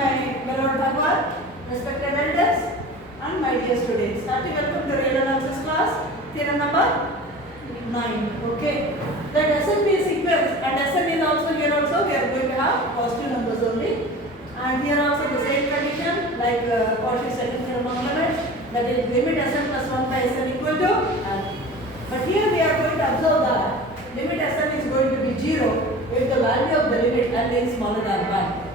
my beloved Bhagwan, respected elders, and my dear students. Hearty welcome to real analysis class, theorem number 9. Okay. That Sn is sequence and Sn is also here also we are going to have positive numbers only. And here also the same condition like Cauchy's second theorem of limits, that is limit Sn plus 1 by Sn equal to L. But here we are going to observe that limit Sn is going to be 0 if the value of the limit L is smaller than 1.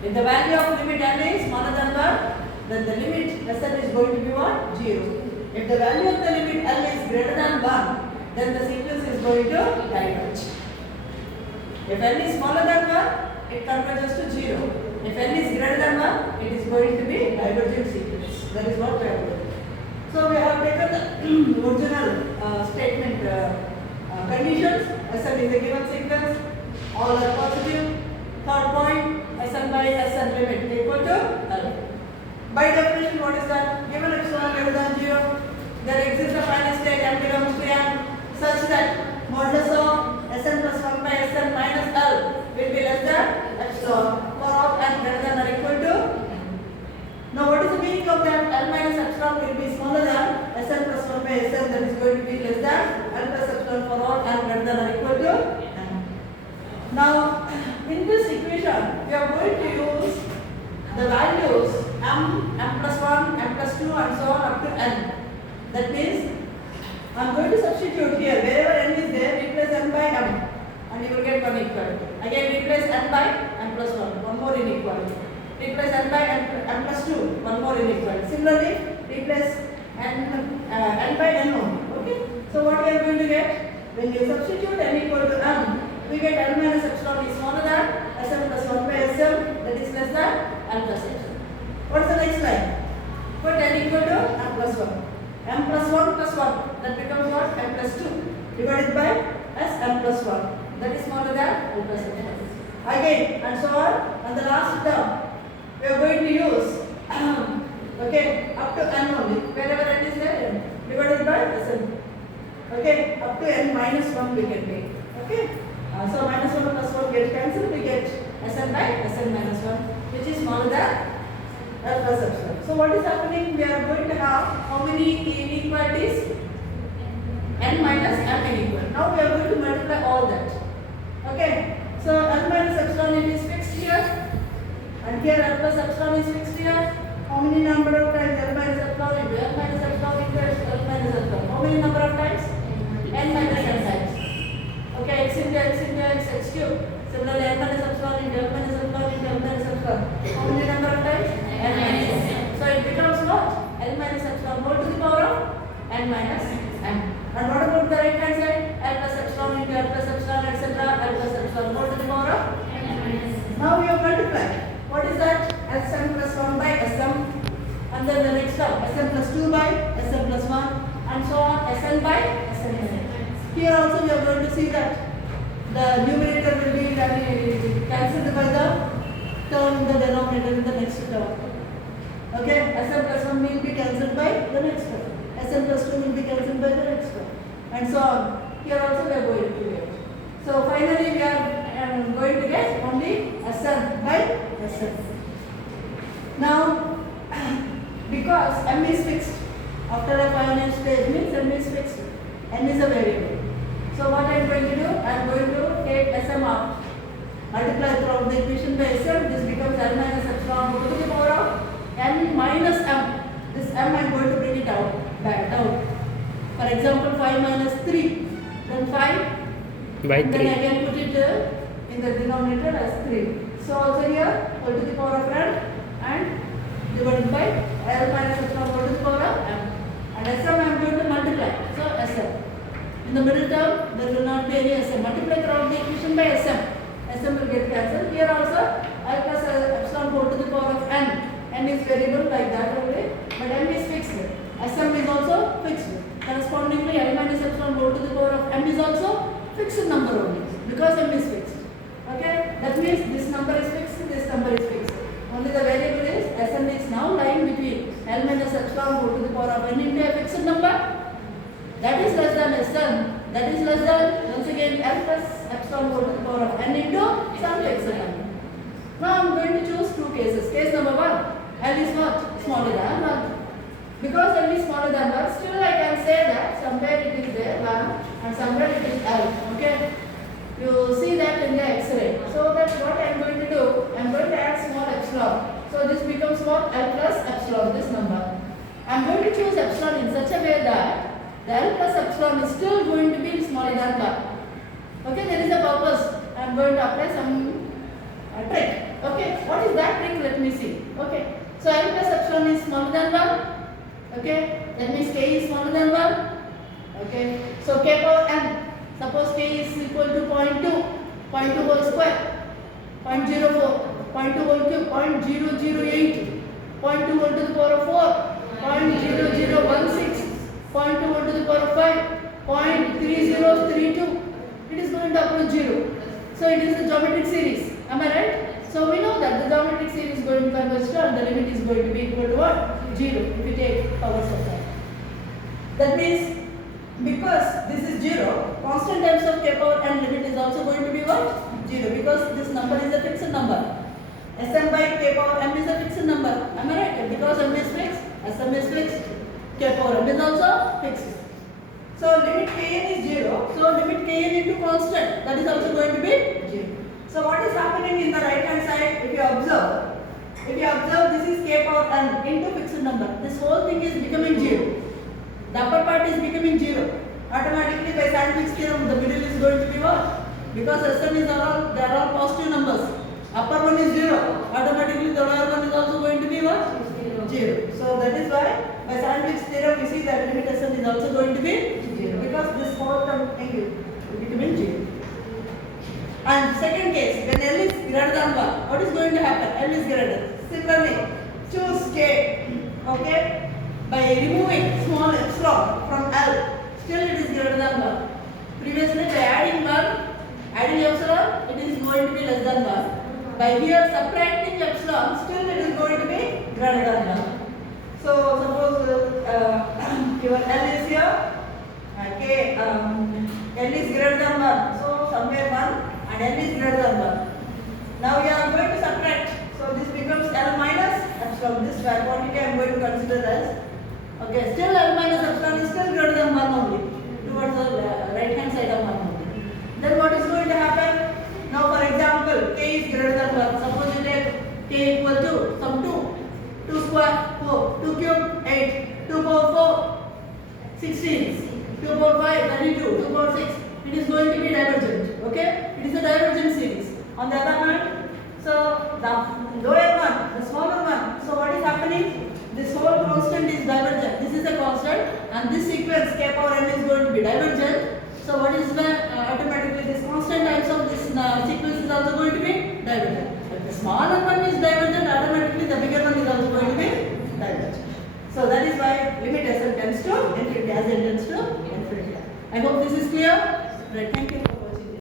If the value of limit L is smaller than 1, then the limit Sn is going to be what? 0. If the value of the limit L is greater than 1, then the sequence is going to diverge. If L is smaller than 1, it converges to 0. If L is greater than 1, it is going to be divergent sequence. That is what we are doing. So we have taken the original statement conditions. Sn is a given sequence. All are positive. Third point, Sn by Sn limit equal to L. By definition, what is that? Given epsilon greater than 0, there exists a finite state m belongs to n such that modulus of Sn plus 1 by Sn minus L will be less than epsilon for all n greater than or equal to n. Now, what is the meaning of that? L minus epsilon will be smaller than Sn plus 1 by Sn, that is going to be less than L plus epsilon for all n greater than or equal to n. Now, in this equation, we are going to use the values m plus 1, m plus 2 and so on up to n. That means, I am going to substitute here, wherever n is there, replace n by m and you will get one equality. Again, replace n by m plus 1, one more inequality. Replace n by n plus 2, one more inequality. Similarly, replace n by n only. Okay? So, what we are going to get? When you substitute n equal to m, we get L minus epsilon is smaller than Sn plus 1 by Sm, that is less than L plus epsilon. What is the next line? Put n equal to m plus 1. M plus 1 plus 1, that becomes what? M plus 2 divided by Sm plus 1, that is smaller than L plus epsilon. Again, and so on. And the last term, we are going to use okay, up to n only, wherever n is there, n divided by Sn. Okay, up to n minus 1 we can take. Okay. So minus 1 plus 1 gets cancelled, we get Sn by Sn minus 1, which is smaller than L plus epsilon. So what is happening? We are going to have how many inequalities? N minus m inequal. Now we are going to multiply all that. Okay. So L minus epsilon it is fixed here, and here L plus epsilon is fixed here. How many number of times L minus epsilon into L minus epsilon into L minus epsilon? How many number of times? N minus n times. Okay, x into x into x, x cube. Similarly, n minus epsilon into L minus epsilon into L minus epsilon. How many number of times? N minus n. So it becomes what? L minus epsilon whole to the power of n minus n. And what about the right hand side? L plus epsilon into L plus epsilon, etc. L plus epsilon whole to the power of n minus n. Now we have multiplied. What is that? Sm plus 1 by Sm. And then the next term, Sm plus 2 by Sm plus 1. And so on, Sn by Sn minus. Here also we are going to see that the numerator will be cancelled by the term in the denominator in the next term. Okay, Sm plus 1 will be cancelled by the next term. Sm plus 2 will be cancelled by the next term. And so on. Here also we are going to get. So finally we are going to get only Sn by Sn. Now, because m is fixed, after a finite stage means m is fixed. N is a variable. So what I am going to do? I am going to take Sm out, multiply throughout the equation by Sm. This becomes L minus epsilon to the power of n minus m. This m I am going to bring it out, back out. For example, 5 minus 3, then 5 by 3. Then I can put it in the denominator as 3. So also here, to the power of n and divided by L minus epsilon to the power of m. And Sm I am going to multiply. So Sm. In the middle term, there will not be any Sm. Multiply throughout the equation by Sm. Sm will get cancelled. Here also, L plus epsilon whole to the power of n. N is variable like that only, but m is fixed. Sm is also fixed. Correspondingly, L minus epsilon whole to the power of m is also fixed number only, because m is fixed. Okay, that means this number is fixed, this number is fixed. Only the variable is Sm is now lying between L minus epsilon whole to the power of n into a fixed number. That is less than Sm, that is less than, once again, L plus epsilon whole to the power of n into some fixed number. Now I am going to choose two cases. case number 1, L is what? Smaller than 1. Because L is smaller than 1, still I can say that somewhere it is there 1 and somewhere it is L. Okay? You see that in the X-ray. So that's what I am going to do. I am going to add small epsilon. So this becomes what? L plus epsilon, this number. I am going to choose epsilon in such a way that the L plus epsilon is still going to be smaller than 1. Okay, there is a purpose. I am going to apply some trick. Okay, what is that trick? Let me see. Okay, so L plus epsilon is smaller than 1. Okay, that means K is smaller than 1. Okay, so K power n. Suppose K is equal to 0.2, 0.2 whole square, 0.04, 0.2 whole cube, 0.008, 0.2 whole to the power of 4, 0.0016, 0.2 whole to the power of 5, 0.3032. It is going to approach 0. So it is the geometric series. Am I right? So we know that the geometric series is going to converge to, and the limit is going to be equal to what? 0 if we take powers of that. That means because this is 0, constant times of K power n limit is also going to be what? 0, because this number is a fixed number. Sm by K power m is a fixed number. Am I right? Because m is fixed, Sm is fixed, K power m is also fixed. So limit Kn is 0, so limit Kn into constant, that is also going to be 0. So what is happening in the right hand side? If you observe this is K power n into fixed number, this whole thing is becoming 0. The upper part is becoming 0. Automatically by sandwich theorem, the middle is going to be what? Because Sm is they are all positive numbers. Upper one is 0. Automatically the lower one is also going to be what? 0. So that is why by sandwich theorem we see that limit Sm is also going to be 0. Because this whole term is becoming 0. And second case, when L is greater than 1, what is going to happen? L is greater. Similarly, choose K. Okay? By removing small epsilon from L, still it is greater than 1. Previously by adding epsilon, it is going to be less than 1. By here subtracting epsilon, still it is going to be greater than 1. So suppose your L is here, L is greater than 1. So somewhere 1 and L is greater than 1. Now we are going to subtract. So this becomes L minus epsilon. This quantity I am going to consider as. Okay, still L minus epsilon is still greater than 1 only, towards the right hand side of 1 only. Then what is going to happen? Now for example, K is greater than 1. Suppose you take K equal to some 2 square 4, 2 cube 8, 2 power 4 16, 2 power 5 32, 2 power 6. It is going to be divergent. Okay, it is a divergent series. On the other hand, so the lower one, the smaller one. So what is happening? This whole constant is divergent. This is a constant, and this sequence K power n is going to be divergent. So what is the automatically this constant times of this sequence is also going to be divergent. If the smaller one is divergent, automatically the bigger one is also going to be divergent. So that is why limit Sm tends to infinity as it tends to infinity. I hope this is clear. Right, thank you.